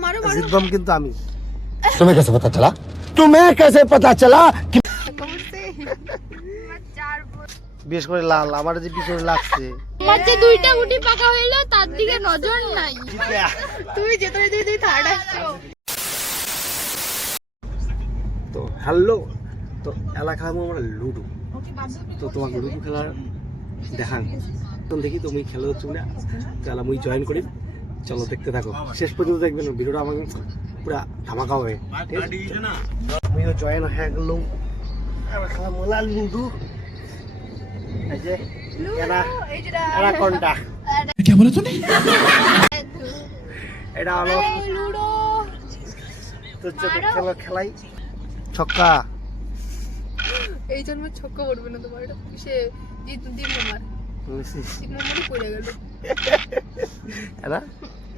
मारो मारो জিতবাম কিন্তু আমি तुम्हें कैसे पता चला तुम्हें कैसे पता चला कि कमर से চার বিশেষ করে লাল আমার যে পিছনে লাগছে আমার যে দুইটা গুটি পাকা হইলো তার দিকে নজর নাই তুমি যেতে যেতে তুমি থার্ড আসছো তো হ্যালো তো এলাকা আমার লুডো তো তোমাকে লুডো খেলার দেখান তখন দেখি তুমি খেলো চুলে চলো মুই জয়েন করি চলো দেখতে থাকো। শেষ পর্যন্ত দেখবেন ভিডিওটা আমাকে পুরো ধামাকা হবে। আমিও জয়েন লুডু এই এটা খেলাই। ছক্কা। এই জন্মে ছক্কা পড়বে না তোমার এটা সে দিন নম্বর। তিন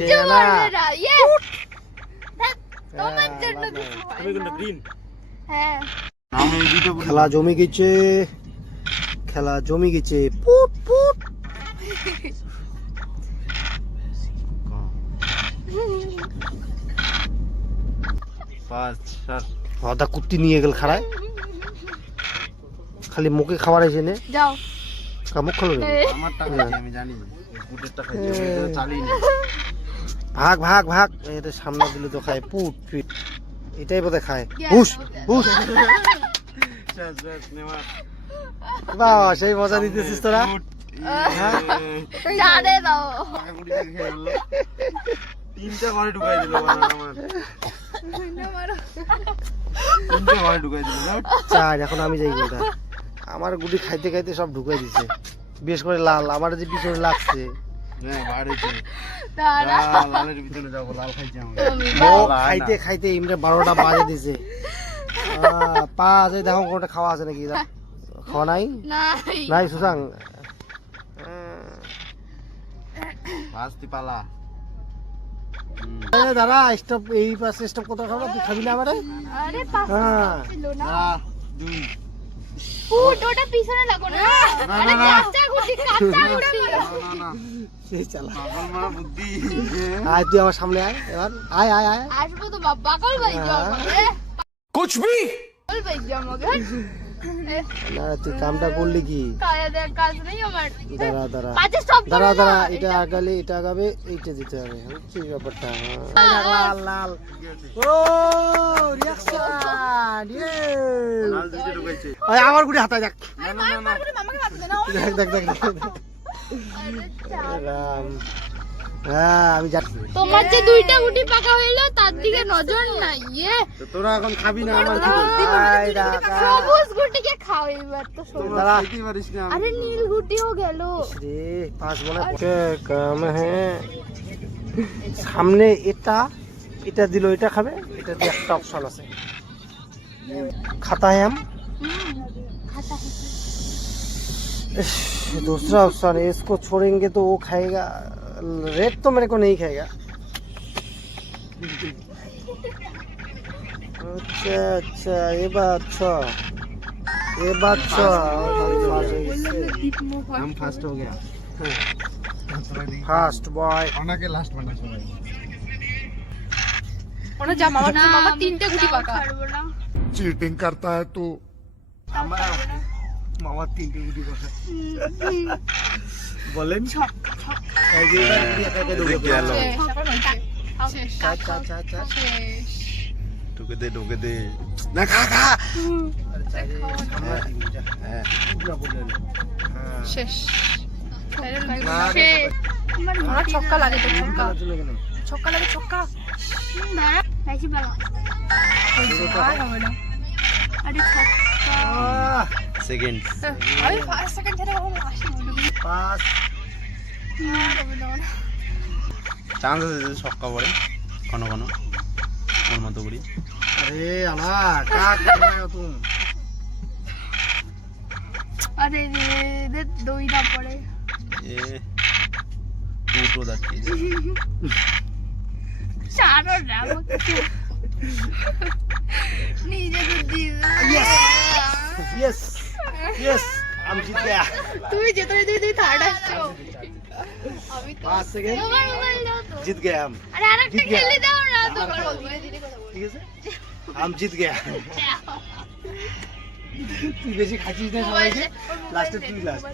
যে না খেলা জমে গেছে খেলা জমে গেছে পুট পুট হদা কুত্তি নিয়ে গেল খাড়ায় খালি মুখে খাবার এসে নে যাও কামুক খালো রে আমি জানি? কুটেরটা ভাগ ভাগ ভাগ। এটা সামনে দিলে তো খায় পুট পিট এটাই বোধহয় খায়। হুস হুস বাবা সেই মজা নিতেছিস তোরা? হ্যাঁ? তিনটা ঘরে ঢুকাই দিল আমার তিনটা ঘরে। ঢুকাই দিল চার এখন আমি যাই কোনটা? আমার গুটি খাইতে খাইতে সব ঢুকাই দিছে। বিশেষ করে লাল আমার যে পিছনে লাগছে। হ্যাঁ খাইতে খাইতে ইমরে বারোটা বাজে দিছে। আহ, পা আছে দেখো কোনটা খাওয়া আছে নাকি খাওয়া নাই? নাই। সুসাং পালা। দাদা স্টপ এই পাশে স্টপ কত খাব? তুই খাবি না আমারে? হ্যাঁ। দুই। ফুট ওটা পিছনে লাগো না আরে কাঁচা গুটি কাঁচা গুটি না না সেই চালা পাগল মারা বুদ্ধি আয় তুই আমার সামনে আয় এবার আয় আয় আয় আসবো তো বাবা পাগল ভাই আমাকে कुछ भी পাগল ভাই আমাকে না তুই কামটা করলি কি? দাঁড়া দাঁড়া। দাঁড়া দাঁড়া এটা আগালে এটা আগাবে এইটা দিতে হবে। হচ্ছে ব্যাপারটা? হ্যাঁ। লাল লাল ও রিয়াকশন। ইয়ে। আমার গুড়ি হাতা না না না। দেখ দেখ দেখ দেখ। রাম। হ্যাঁ আমি যাচ্ছি তোমার যে দুইটা গুটি পাকা হইলো তার দিকে নজর নাই ইয়ে তো তোরা এখন খাবি না আমার কি আয় রাখা। সবুজ গুটিকে খাও এবার তো সবুজ দাঁড়া খাইতেই পারিস না আরে নীল গুটিও গেল রে পাঁচ মনে কে কাম হ্যাঁ সামনে এটা এটা দিল এটা খাবে এটা দিয়ে একটা অপশন আছে खाता है हम इस, दूसरा ऑप्शन है इसको छोड़ेंगे तो वो खाएगा रेड तो मेरे को नहीं खाएगा अच्छा अच्छा ये बात अच्छा ये बात अच्छा हम फास्ट हो गया फास्ट बॉय ওনাকে লাস্ট বানা সবাই ওনা যা মামার মামা তিনটে গুটি পাকা चीटिंग करता है तू মামা তিনটে গুটি কথা বলেন এই যে এটা দিয়ে একাকে ঢুকে দে ঢুকে দে না খা খা। হ্যাঁ। হ্যাঁ। শেষ ছক্কা লাগে তো ছক্কা? ছক্কা লাগে ছক্কা সেকেন্ড আমি ফার্স্ট সেকেন্ড ছেড়ে কখনো আসি পাঁচ চান্স আছে যে সক্কা পড়ে ঘন ঘন ওর মতো করি আরে আমার কাক তুমি? আরে রে দে দই না পড়ে। এ পুটো দাচ্ছি চারো না নিজে তো দিলা ইয়েস ইয়েস ইয়েস আমি জিতে। তুই জিতে তুই তুই থার্ড আসছো। পাঁচ সেকেন্ড জিত গে হাম জিত গে ঠিক আছে? হাম জিত গে তুই বেশি খাচ্ছিস না সবাইকে? লাস্টে তুই লাস্ট